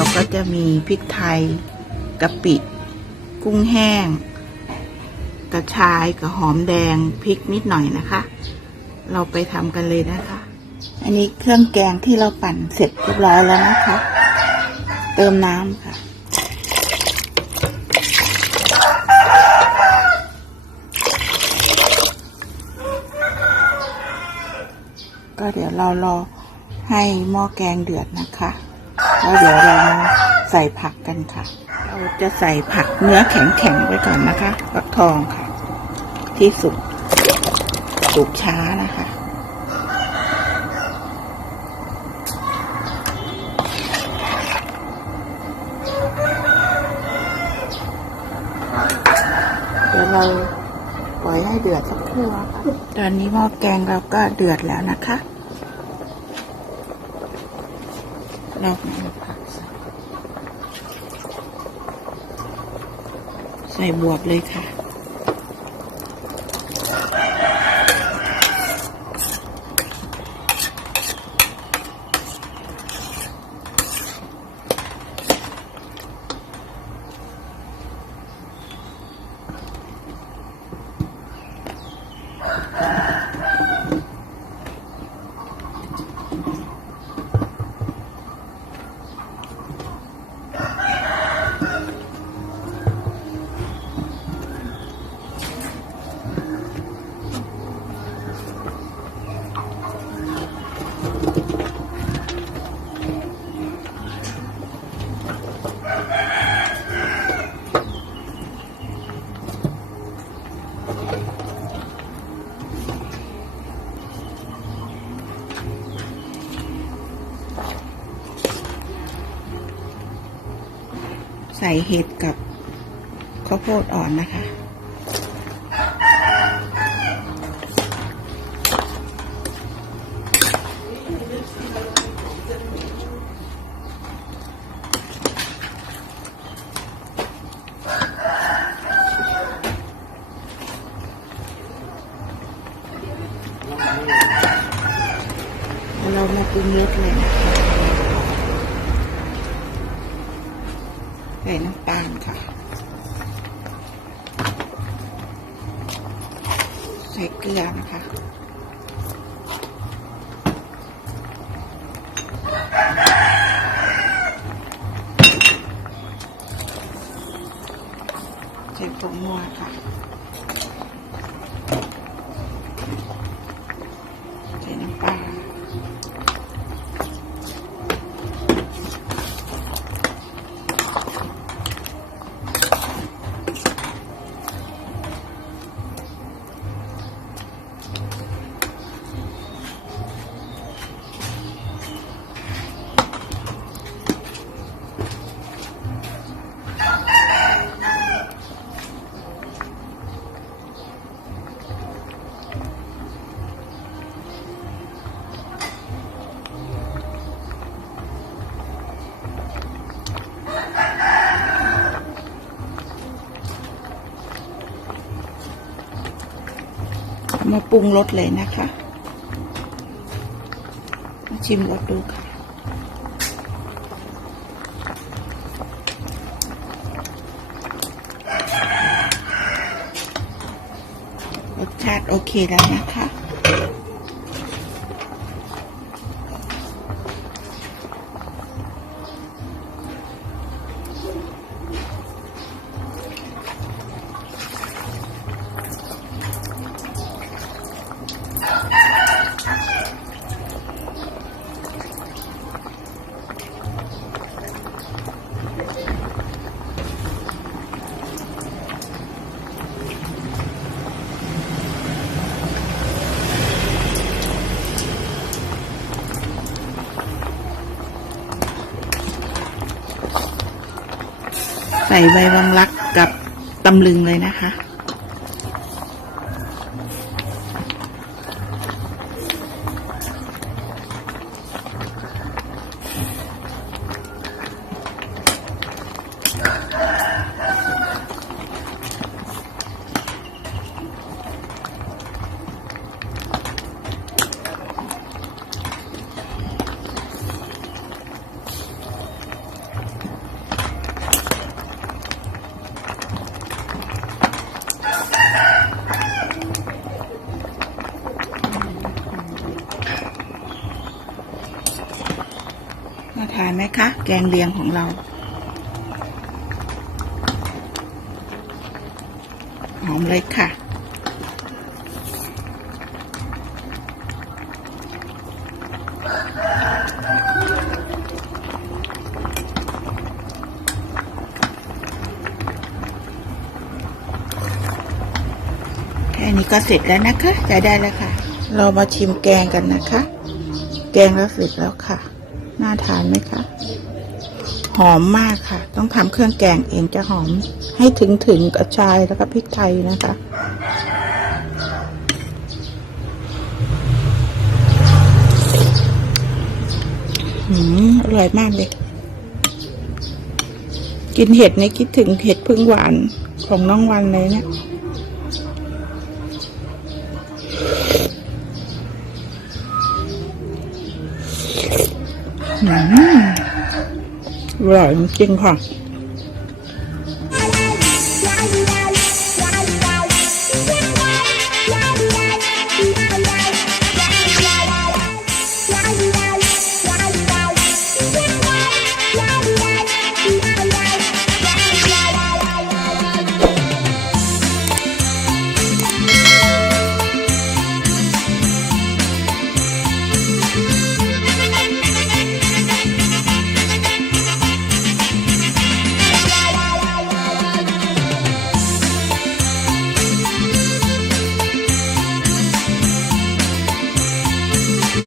เราก็จะมีพริกไทยกะปิ กุ้งแห้ง กระชายกับหอมแดงพริกนิดหน่อยนะคะ เราไปทำกันเลยนะคะ อันนี้เครื่องแกงที่เราปั่นเสร็จเรียบร้อยแล้วนะคะ เติมน้ำค่ะก็เดี๋ยวเรารอให้หม้อแกงเดือดนะคะ แล้วเดี๋ยวเรามาใส่ผักกันค่ะ เราจะใส่ผักเนื้อแข็งๆไว้ก่อนนะคะฟักทองค่ะ ที่สุกสุกช้านะคะเดี๋ยวเราปล่อยให้เดือดสักครู่นะคะตอนนี้หม้อแกงเราก็เดือดแล้วนะคะ เราเอาผักใส่ใส่บวบเลยค่ะ ใส่เห็ดกับข้าวโพดอ่อนนะคะ เรามาปรุงรสเลยนะคะ ใส่น้ำตาลค่ะ ใส่เกลือนะคะใส่ผงนัวค่ะ มาปรุงรสเลยนะคะ มาชิมรสดูค่ะ รสชาติโอเคแล้วนะคะ ใส่ใบวังลักกับตำลึงเลยนะคะานไหมคะ แกงเลียงของเราหอมเลยค่ะ แค่นี้ก็เสร็จแล้วนะคะใช้ได้แล้วค่ะ เรามาชิมแกงกันนะคะ แกงแล้วเสร็จแล้วค่ะ น่าทานไหมคะ หอมมากค่ะ ต้องทำเครื่องแกงเองจะหอม ให้ถึงถึงกระชายแล้วก็พริกไทยนะคะอืมอร่อยมากเลย กินเห็ดนี่คิดถึงเห็ดพึ่งหวานของน้องวันเลยเนะี่ย อร่อยจริงค่ะ